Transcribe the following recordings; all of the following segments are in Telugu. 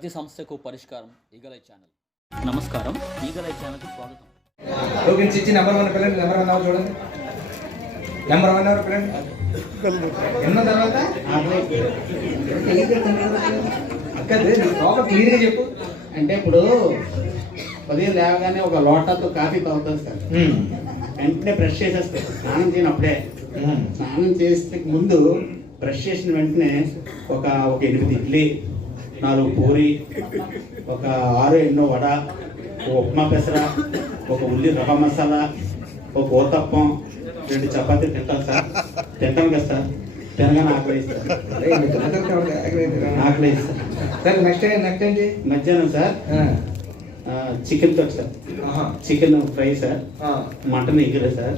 ప్రతి సమస్యకు పరిష్కారం ఈగలై ఛానల్. నమస్కారం, ఈగలై ఛానల్కి స్వాగతం. టోకెన్స్ ఇచ్చి నెంబర్ 1 పిల్లలు నెంబర్ 1 అవర్ చూడండి. నెంబర్ 1 అవర్ పిల్లలు ఎన్న తర్వాత అక్కదే టాపిక్ క్లియర్గా చెప్పు. అంటే ఇప్పుడు ఉదయం లేవగానే ఒక లోటాతో కాఫీ తాగుతుంది సార్. వెంటనే బ్రష్ చేసేస్తాను. స్నానం చేయనప్పుడే స్నానం చేసే ముందు బ్రష్ చేసిన వెంటనే ఒక 8 ఇడ్లీ, 4 పూరి, ఒక 6 వడ, ఒక ఉప్మా పెసర, ఒక ఉల్లి రవ్వ మసాలా, ఒక ఊతప్పం, 2 చపాతీలు తింటాను సార్. తింటాను కదా సార్. తినగానే ఆకలి వేస్తారు. ఆకలి వేస్తారు సార్. నెక్స్ట్ ఏంటి? మధ్యాహ్నం సార్ చికెన్ తోటి sir. Chicken fry sir. Mutton ఎగురే సార్.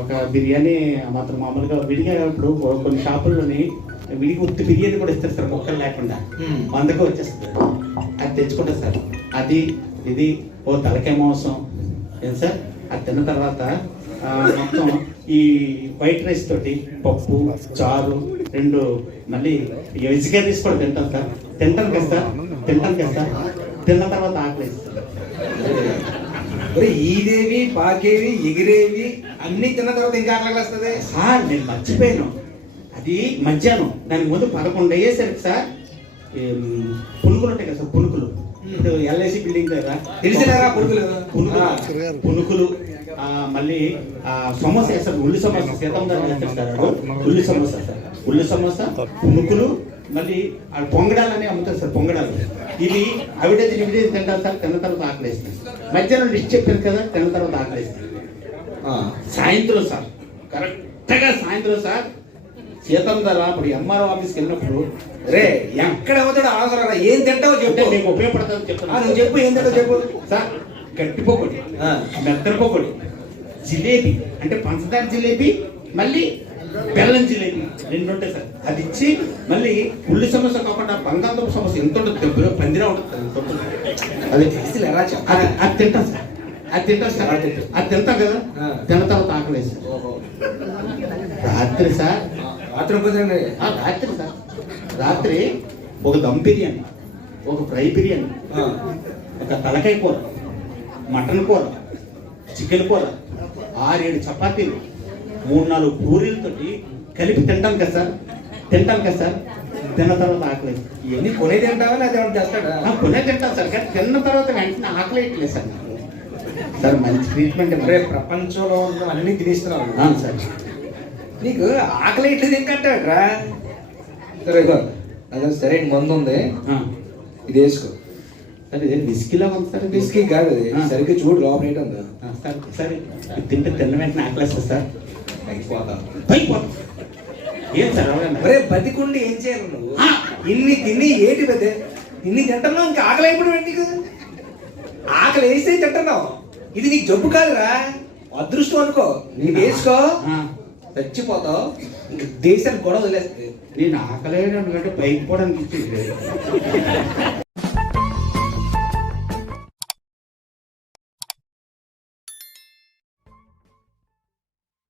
ఒక బిర్యానీ మాత్రం మామూలుగా విడిగా ఇప్పుడు కొన్ని షాపుల్లోని విడిగా ఉత్తి బిర్యానీ కూడా ఇస్తారు సార్, ముక్కలు లేకుండా. 100కి వచ్చేస్తుంది. అది తెచ్చుకుంటా సార్. అది ఇది ఓ తలకాయ మాంసం ఏం సార్. అది తిన్న తర్వాత మొత్తం ఈ వైట్ రైస్ తోటి పప్పు, చారు, 2 మళ్ళీ వెజ్ కర్రీస్ కూడా తింటాను సార్. తింటాను కదా సార్. తిన్న తర్వాత ఆకలి వేస్తారు. ఈదేవి, పాకేవి, ఎగిరేవి అన్ని తిన్న తర్వాత ఇంకా ఆకలి వస్తుంది సార్. నేను మర్చిపోయాను, అది మధ్యాహ్నం. దానికి ముందు 11 అయ్యేసరికి సార్ పునుకులు ఉంటాయి కదా సార్. పునుకులు ఇప్పుడు ఎల్ఐసి బిల్డింగ్ దగ్గర తెలిసినారా? పునుకులు మళ్ళీ సమోసా వేస్తారు. ఉల్లి సమోసా సీతంగా వేస్తారు. ఉల్లి సమోసా సార్. ఉల్లి సమోసా, పునుకులు, మళ్ళీ పొంగడాలని అమ్ముతారు సార్. పొంగడాలు ఇవి అవిడేది ఇవిడేది తింటారు సార్. తిన్న తర్వాత ఆకలి వేస్తుంది. మధ్యాహ్నం లిస్ట్ చెప్పారు కదా, తిన్న తర్వాత ఆకలి వేస్తుంది. సాయంత్రం సార్, కరెక్ట్గా సాయంత్రం సార్ సీతం ధర అప్పుడు ఎంఆర్ఓ ఆఫీస్కి వెళ్ళినప్పుడు రే ఎక్కడ అవుతాడో ఆగరా. ఏం తింటావో చెప్పు. మీకు ఉపయోగపడతావు చెప్తాను. నువ్వు చెప్పు, ఏం తింటావు చెప్పు సార్. గట్టి పొగడి, మెత్తర పొగడి, జిలేబీ అంటే పంచదార జిలేబీ, మళ్ళీ బెల్లం జిలేబీ 2 ఉంటాయి సార్. అది ఇచ్చి మళ్ళీ ఉల్లి సమోసా కాకుండా బంగాళదుంప సమోసా ఎంత ఉంటుంది, పందిరా ఉంటుంది. అది ఎలా చెప్పాలి? అది తింటాం సార్. అది తింటాం సార్. అది తింటాం కదా. తిన్న తర్వాత ఆకలి సార్. రాత్రి సార్, రాత్రి సార్, రాత్రి ఒక దమ్ బిర్యానీ, ఒక ఫ్రై బిర్యానీ, ఒక తలకాయ కూర, మటన్ కూర, చికెన్ కూర, 6-7 చపాతీలు, 3-4 పూరీలతోటి కలిపి తింటాం కదా సార్. తిన్న తర్వాత ఆకలి. ఇవన్నీ కొనే తింటావా లేదా చేస్తాడా? కొనే తింటాం సార్. కానీ తిన్న తర్వాత వెంటనే ఆకలి వేయట్లేదు సార్. సార్ మంచి ట్రీట్మెంట్. ప్రపంచంలో ఉన్న అన్ని తినేస్తున్నావు సార్. నీకు ఆకలి వేయట్లేదు ఏంటంటాడ్రా? సరే అదే సరే, మందు ఉంది, ఇది వేసుకో. సరే బిస్కీలా ఉంది సార్. బిస్కీ కాదు అది. సరిగ్గా చూడు లోపల ఏంటి ఉందా. సరే తిన్న వెంటనే ఆకలిస్తా సార్. అయిపోతా ఏం సార్? మరే బతికుండి ఏం చేయాలి నువ్వు? ఇన్ని తిని ఏంటి పెద్ద ఇన్ని తింటున్నావు, ఇంకా ఆకలి అయిపోవడం ఏంటి? నీకు ఆకలి వేస్తే తింటున్నావు. ఇది నీకు జబ్బు కాదురా, అదృష్టం అనుకో. నీకు వేసుకో, చచ్చిపోతావు. ఇంక దేశానికి గొడవ వదిలేస్తుంది. నేను ఆకలి కంటే పైకి పోవడానికి